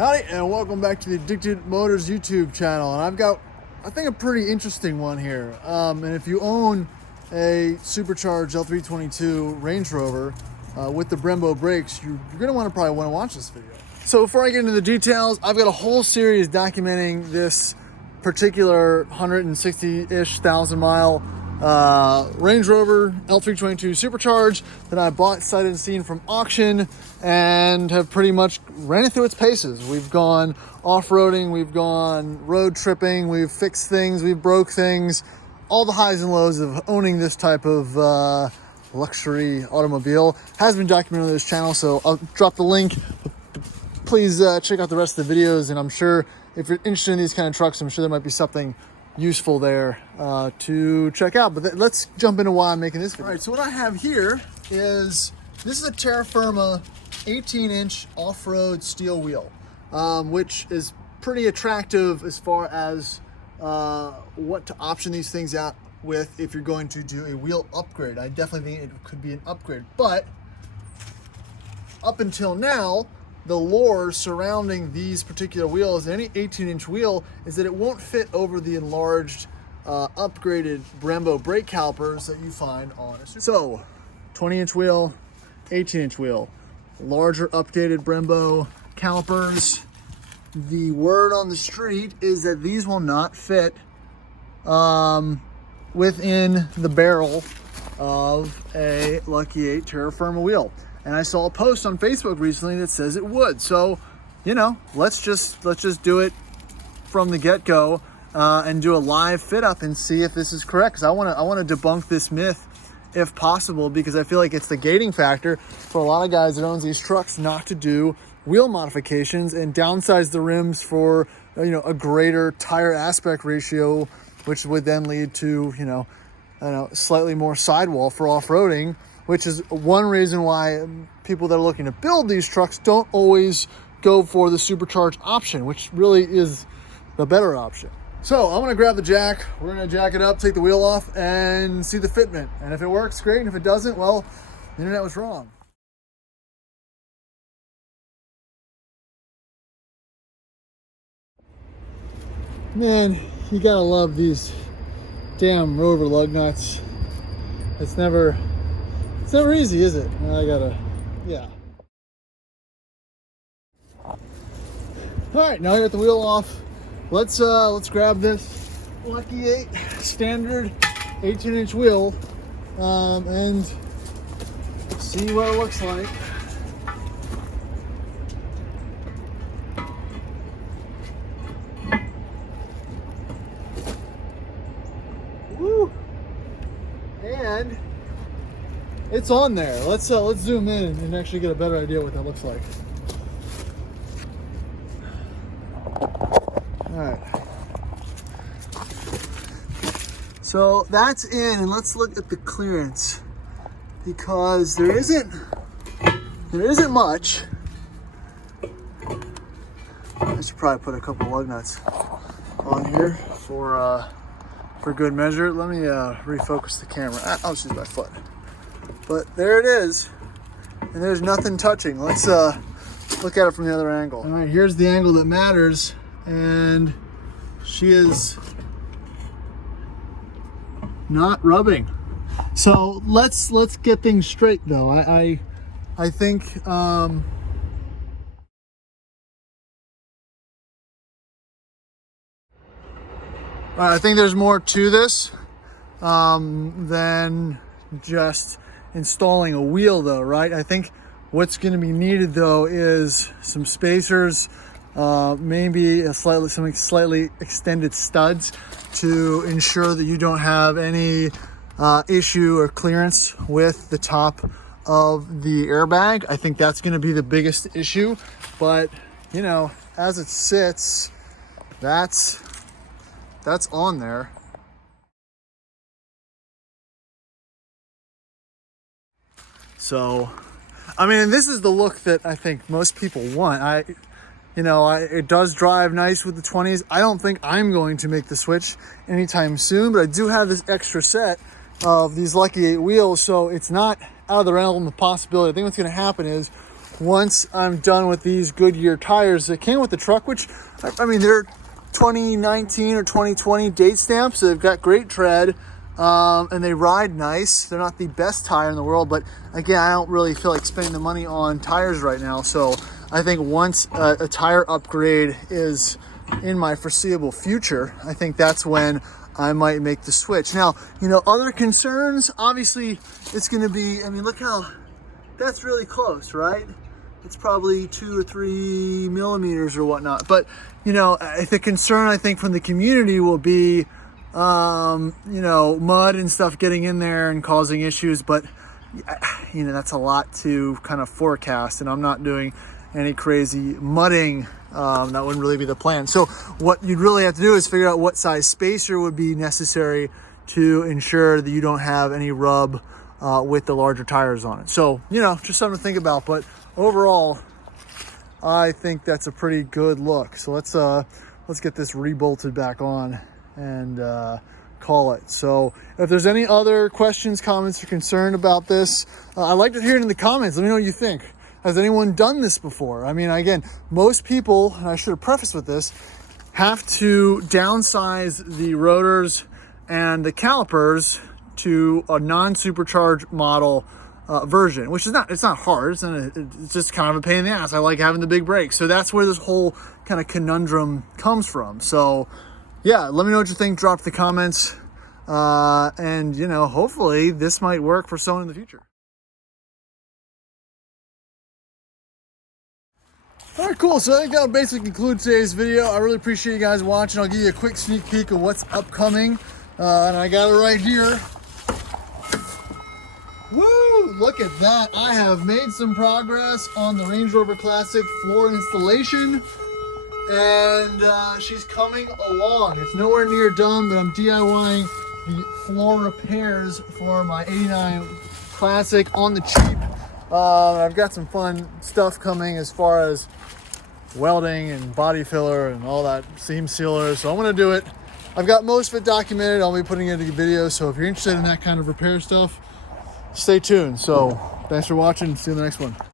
Howdy, and welcome back to the Addicted Motors YouTube channel. And I've got, I think, a pretty interesting one here. And if you own a supercharged L322 Range Rover with the Brembo brakes, you're gonna probably want to watch this video. So before I get into the details, I've got a whole series documenting this particular 160-ish thousand mile Range Rover L322 SuperCharged that I bought sight unseen from auction and have pretty much ran it through its paces. We've gone off-roading, we've gone road tripping, we've fixed things, we've broke things, all the highs and lows of owning this type of luxury automobile has been documented on this channel, so I'll drop the link. Please check out the rest of the videos, and I'm sure if you're interested in these kind of trucks, I'm sure there might be something useful there to check out. But let's jump into why I'm making this video. All right, so what I have here is, this is a Terra Firma 18-inch off-road steel wheel, which is pretty attractive as far as what to option these things out with if you're going to do a wheel upgrade. I definitely think it could be an upgrade, but up until now, the lore surrounding these particular wheels, any 18-inch wheel, is that it won't fit over the enlarged, upgraded Brembo brake calipers that you find on a Super. So, 20-inch wheel, 18-inch wheel, larger updated Brembo calipers. The word on the street is that these will not fit within the barrel of a Lucky 8 Terra Firma wheel. And I saw a post on Facebook recently that says it would. So, you know, let's just do it from the get-go and do a live fit up and see if this is correct. Because I want to debunk this myth if possible, because I feel like it's the gating factor for a lot of guys that owns these trucks not to do wheel modifications and downsize the rims for, you know, a greater tire aspect ratio, which would then lead to, you know, I don't know, slightly more sidewall for off-roading, which is one reason why people that are looking to build these trucks don't always go for the supercharged option, which really is the better option. So I'm gonna grab the jack, we're gonna jack it up, take the wheel off, and see the fitment. And if it works, great, and if it doesn't, well, the internet was wrong. Man, you gotta love these damn Rover lug nuts. It's never easy, is it? Yeah. All right, now I got the wheel off. Let's grab this Lucky 8 standard 18-inch wheel and see what it looks like. Woo! And it's on there. Let's zoom in and actually get a better idea what that looks like. All right. So that's in, and let's look at the clearance, because there isn't much. I should probably put a couple lug nuts on here for good measure. Let me refocus the camera. I'll just use my foot. But there it is, and there's nothing touching. Let's look at it from the other angle. All right, here's the angle that matters, and she is not rubbing. So let's get things straight, though. I think I think there's more to this than just installing a wheel, though, right? I think what's going to be needed, though, is some spacers, maybe some slightly extended studs to ensure that you don't have any issue or clearance with the top of the airbag. I think that's going to be the biggest issue, but you know, as it sits, that's on there. So, I mean, this is the look that I think most people want. It does drive nice with the 20s. I don't think I'm going to make the switch anytime soon, but I do have this extra set of these Lucky 8 wheels, so it's not out of the realm of possibility. I think what's going to happen is once I'm done with these Goodyear tires that came with the truck, which, I mean, they're 2019 or 2020 date stamps, so they've got great tread, and they ride nice. They're not the best tire in the world, but again, I don't really feel like spending the money on tires right now. So I think once a tire upgrade is in my foreseeable future, I think that's when I might make the switch. Now, you know, other concerns, obviously it's going to be, I mean, look how that's really close, right? It's probably 2 or 3 millimeters or whatnot. But, you know, the concern I think from the community will be, you know, mud and stuff getting in there and causing issues. But, you know, that's a lot to kind of forecast, and I'm not doing any crazy mudding. That wouldn't really be the plan. So what you'd really have to do is figure out what size spacer would be necessary to ensure that you don't have any rub with the larger tires on it. So, you know, just something to think about. But overall, I think that's a pretty good look. So let's get this rebolted back on and call it. So if there's any other questions, comments, or concern about this, I'd like to hear it in the comments. Let me know what you think. Has anyone done this before? I mean, again, most people, and I should have prefaced with this, have to downsize the rotors and the calipers to a non-supercharged model version, which is it's not hard. It's just kind of a pain in the ass. I like having the big brakes. So that's where this whole kind of conundrum comes from. So yeah, let me know what you think. Drop the comments. And, you know, hopefully this might work for someone in the future. All right, cool. So I think that'll basically conclude today's video. I really appreciate you guys watching. I'll give you a quick sneak peek of what's upcoming. And I got it right here. Woo! Look at that. I have made some progress on the Range Rover Classic floor installation. And she's coming along. It's nowhere near done, but I'm DIYing the floor repairs for my 89 Classic on the cheap. I've got some fun stuff coming as far as welding and body filler and all that, seam sealer. So I'm going to do it. I've got most of it documented. I'll be putting it into a video. So if you're interested in that kind of repair stuff, stay tuned. So thanks for watching. See you in the next one.